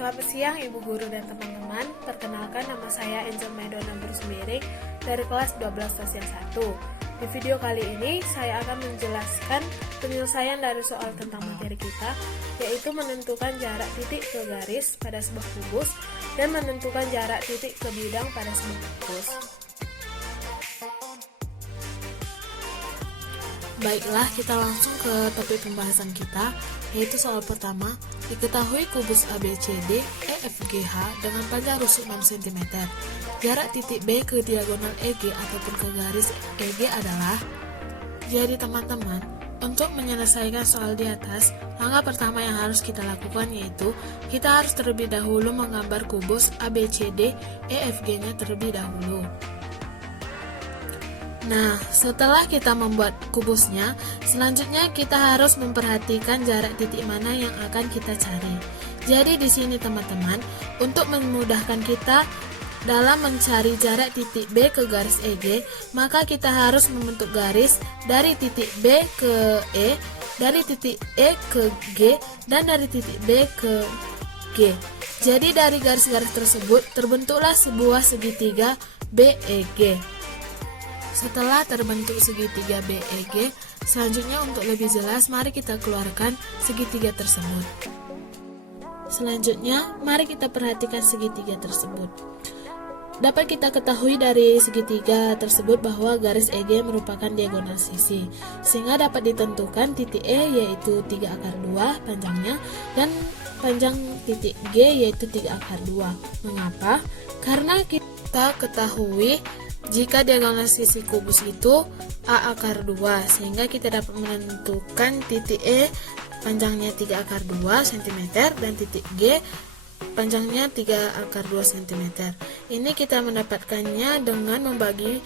Selamat siang Ibu Guru dan teman-teman. Perkenalkan, nama saya Angel Maidona Brusmiring dari kelas 12 sosial 1. Di video kali ini saya akan menjelaskan penyelesaian dari soal tentang materi kita, yaitu menentukan jarak titik ke garis pada sebuah kubus dan menentukan jarak titik ke bidang pada sebuah kubus. Baiklah, kita langsung ke topik pembahasan kita, yaitu soal pertama. Diketahui kubus ABCD EFGH dengan panjang rusuk 6 cm. Jarak titik B ke diagonal EG ataupun ke garis EG adalah. Jadi teman-teman, untuk menyelesaikan soal di atas, langkah pertama yang harus kita lakukan yaitu kita harus terlebih dahulu menggambar kubus ABCD EFG-nya terlebih dahulu. Nah, setelah kita membuat kubusnya, selanjutnya kita harus memperhatikan jarak titik mana yang akan kita cari. Jadi di sini teman-teman, untuk memudahkan kita dalam mencari jarak titik B ke garis EG, maka kita harus membentuk garis dari titik B ke E, dari titik E ke G, dan dari titik B ke G. Jadi dari garis-garis tersebut terbentuklah sebuah segitiga BEG. Setelah terbentuk segitiga BEG, selanjutnya untuk lebih jelas, mari kita keluarkan segitiga tersebut. Selanjutnya, mari kita perhatikan segitiga tersebut. Dapat kita ketahui dari segitiga tersebut bahwa garis EG merupakan diagonal sisi, sehingga dapat ditentukan titik E yaitu 3 akar 2 panjangnya, dan panjang titik G yaitu 3 akar 2. Mengapa? Karena kita ketahui jika diagonal sisi kubus itu A akar 2, sehingga kita dapat menentukan titik E panjangnya 3 akar 2 cm dan titik G panjangnya 3 akar 2 cm. Ini kita mendapatkannya dengan membagi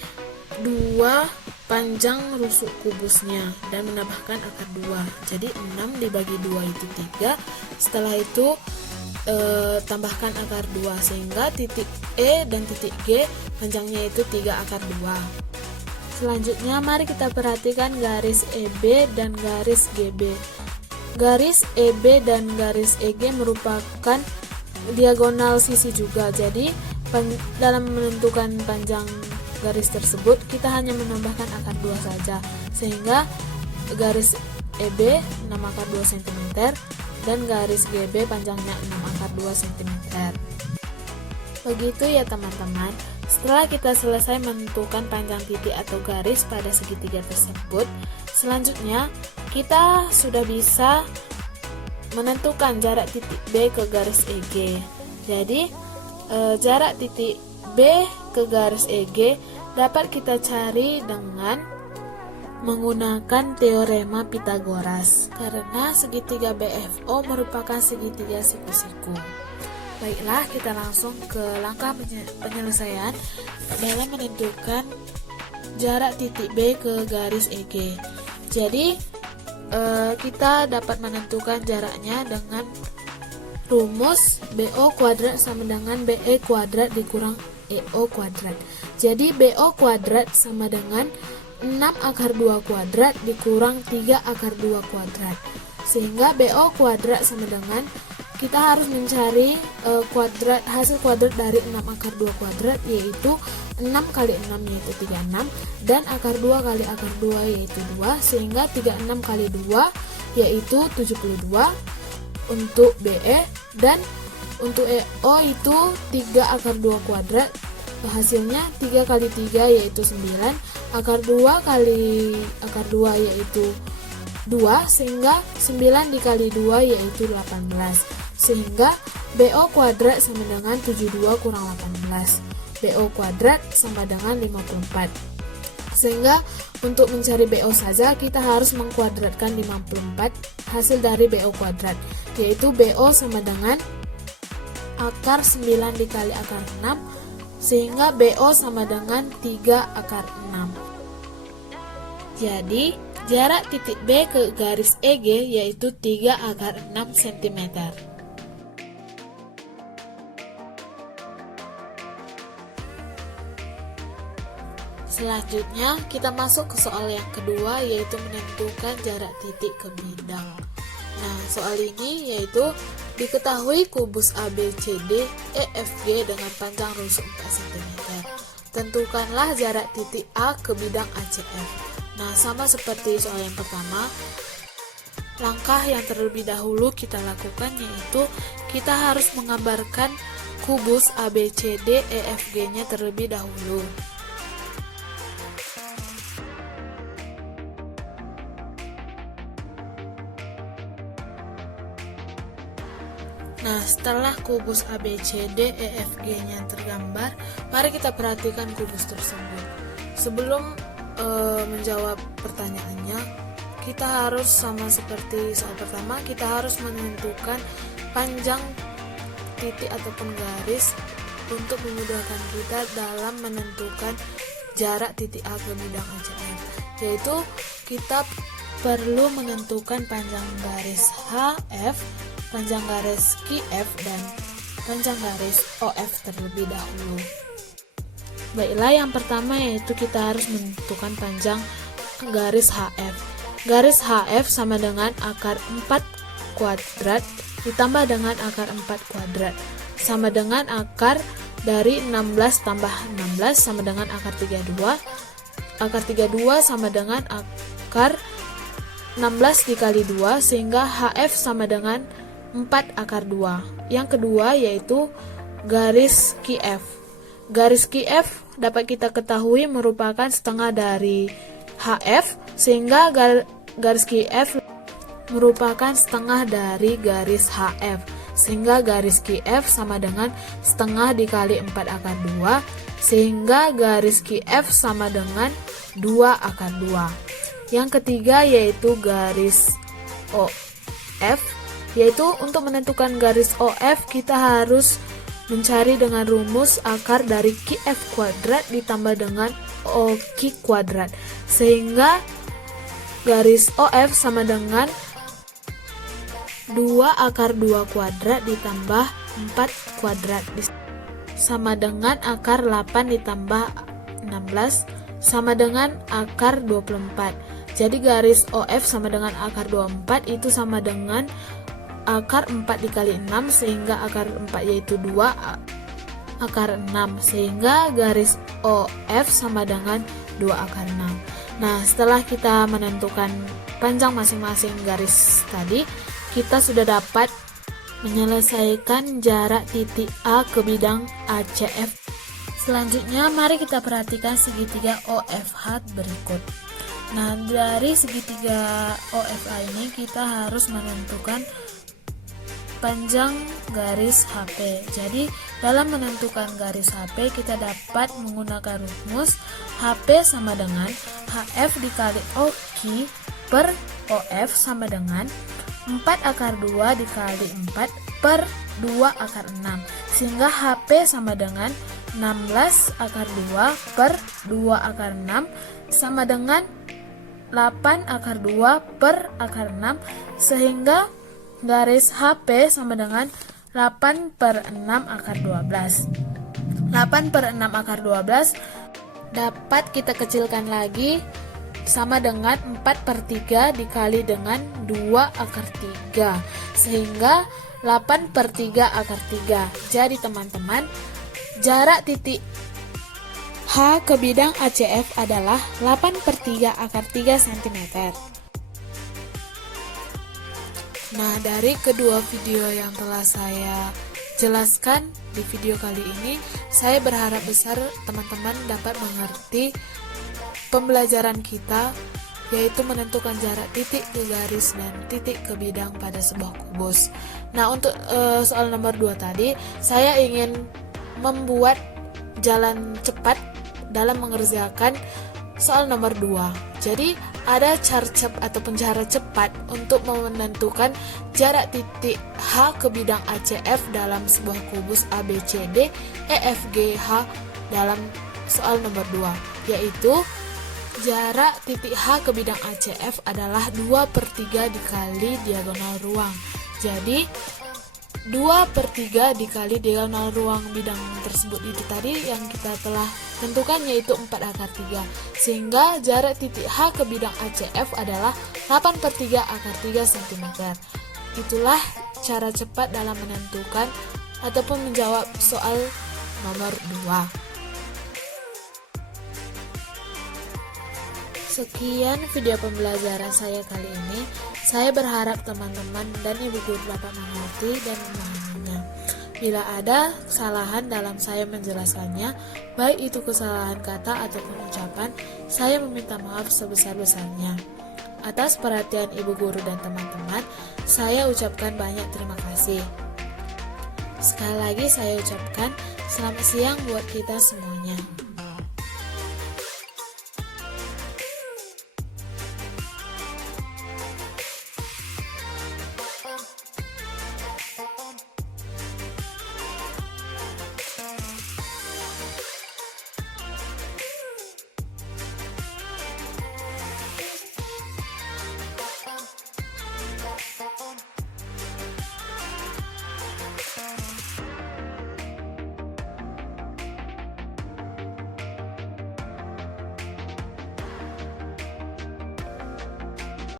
2 panjang rusuk kubusnya dan menambahkan akar 2. Jadi 6 dibagi 2 itu 3. Setelah itu tambahkan akar 2 sehingga titik E dan titik G panjangnya itu 3 akar 2. Selanjutnya mari kita perhatikan garis EB dan garis GB. Garis EB dan garis EG merupakan diagonal sisi juga. Jadi dalam menentukan panjang garis tersebut kita hanya menambahkan akar 2 saja, sehingga garis EB 6 akar 2 cm dan garis GB panjangnya 6 akar 2 cm. Begitu ya teman-teman. Setelah kita selesai menentukan panjang titik atau garis pada segitiga tersebut, selanjutnya kita sudah bisa menentukan jarak titik B ke garis EG. Jadi jarak titik B ke garis EG dapat kita cari dengan menggunakan teorema Pythagoras, karena segitiga BFO merupakan segitiga siku-siku. Baiklah, kita langsung ke langkah penyelesaian dalam menentukan jarak titik B ke garis EG. Jadi kita dapat menentukan jaraknya dengan rumus BO kuadrat sama dengan BE kuadrat dikurang EO kuadrat. Jadi BO kuadrat sama dengan 6 akar 2 kuadrat dikurang 3 akar 2 kuadrat, sehingga BO kuadrat sama dengan kita harus mencari hasil kuadrat dari 6 akar 2 kuadrat, yaitu 6 kali 6 yaitu 36, dan akar 2 kali akar 2 yaitu 2, sehingga 36 kali 2 yaitu 72 untuk BE, dan untuk EO itu 3 akar 2 kuadrat, hasilnya 3 kali 3 yaitu 9, akar 2 kali akar 2 yaitu 2, sehingga 9 dikali 2 yaitu 18, sehingga BO kuadrat sama dengan 72 kurang 18. BO kuadrat sama dengan 54. Sehingga untuk mencari BO saja kita harus mengkuadratkan 54 hasil dari BO kuadrat, yaitu BO sama dengan akar 9 dikali akar 6, sehingga BO sama dengan 3 akar 6. Jadi jarak titik B ke garis EG yaitu 3 akar 6 cm. Selanjutnya kita masuk ke soal yang kedua, yaitu menentukan jarak titik ke bidang. Nah, soal ini yaitu Diketahui kubus ABCD EFG dengan panjang rusuk 4 cm. Tentukanlah jarak titik A ke bidang ACF. Nah, sama seperti soal yang pertama, langkah yang terlebih dahulu kita lakukan yaitu kita harus menggambarkan kubus ABCD EFG-nya terlebih dahulu. Nah, setelah kubus ABCD EFG-nya tergambar, mari kita perhatikan kubus tersebut. Sebelum menjawab pertanyaannya, kita harus sama seperti soal pertama, kita harus menentukan panjang titik ataupun garis untuk memudahkan kita dalam menentukan jarak titik A ke bidang ACF. Yaitu kita perlu menentukan panjang garis HF, panjang garis QF, dan panjang garis OF terlebih dahulu. Baiklah, yang pertama yaitu kita harus menentukan panjang garis HF. Garis HF sama dengan akar 4 kuadrat ditambah dengan akar 4 kuadrat sama dengan akar dari 16 tambah 16 sama dengan akar 32. Akar 32 sama dengan akar 16 dikali 2 sehingga HF sama dengan 4 akar 2. Yang kedua yaitu garis QF. Garis QF dapat kita ketahui merupakan setengah dari HF sehingga garis QF merupakan setengah dari garis HF sehingga garis QF sama dengan setengah dikali 4 akar 2 sehingga garis QF sama dengan 2 akar 2. Yang ketiga yaitu garis OF, yaitu untuk menentukan garis OF kita harus mencari dengan rumus akar dari QF kuadrat ditambah dengan OQ kuadrat sehingga garis OF sama dengan 2 akar 2 kuadrat ditambah 4 kuadrat sama dengan akar 8 ditambah 16 sama dengan akar 24. Jadi garis OF sama dengan akar 24 itu sama dengan akar 4 dikali 6 sehingga akar 4 yaitu 2 akar 6 sehingga garis OF sama dengan 2 akar 6. Nah, setelah kita menentukan panjang masing-masing garis tadi, kita sudah dapat menyelesaikan jarak titik A ke bidang ACF. Selanjutnya mari kita perhatikan segitiga OFH berikut. Nah, dari segitiga OFH ini kita harus menentukan panjang garis HP. Jadi, dalam menentukan garis HP kita dapat menggunakan rumus HP sama dengan HF dikali OQ per OF sama dengan 4 akar 2 dikali 4 per 2 akar 6 sehingga HP sama dengan 16 akar 2 per 2 akar 6 sama dengan 8 akar 2 per akar 6 sehingga garis HP sama dengan 8 per 6 akar 12. 8 per 6 akar 12 dapat kita kecilkan lagi sama dengan 4 per 3 dikali dengan 2 akar 3 sehingga 8 per 3 akar 3. Jadi teman-teman, jarak titik H ke bidang ACF adalah 8 per 3 akar 3 cm. Nah, dari kedua video yang telah saya jelaskan di video kali ini, saya berharap besar teman-teman dapat mengerti pembelajaran kita, yaitu menentukan jarak titik ke garis dan titik ke bidang pada sebuah kubus. Nah, untuk soal nomor 2 tadi, saya ingin membuat jalan cepat dalam mengerjakan soal nomor 2. Jadi, ada cara cepat untuk menentukan jarak titik H ke bidang ACF dalam sebuah kubus ABCD EFGH dalam soal nomor 2, yaitu jarak titik H ke bidang ACF adalah 2 per 3 dikali diagonal ruang. Jadi 2 per 3 dikali diagonal ruang bidang tersebut itu tadi yang kita telah tentukan yaitu 4 akar 3. Sehingga jarak titik H ke bidang ACF adalah 8 per 3 akar 3 cm. Itulah cara cepat dalam menentukan ataupun menjawab soal nomor 2. Sekian video pembelajaran saya kali ini. Saya berharap teman-teman dan ibu guru dapat mengerti dan memahaminya. Bila ada kesalahan dalam saya menjelaskannya, baik itu kesalahan kata ataupun ucapan, saya meminta maaf sebesar-besarnya. Atas perhatian ibu guru dan teman-teman, saya ucapkan banyak terima kasih. Sekali lagi saya ucapkan selamat siang buat kita semuanya.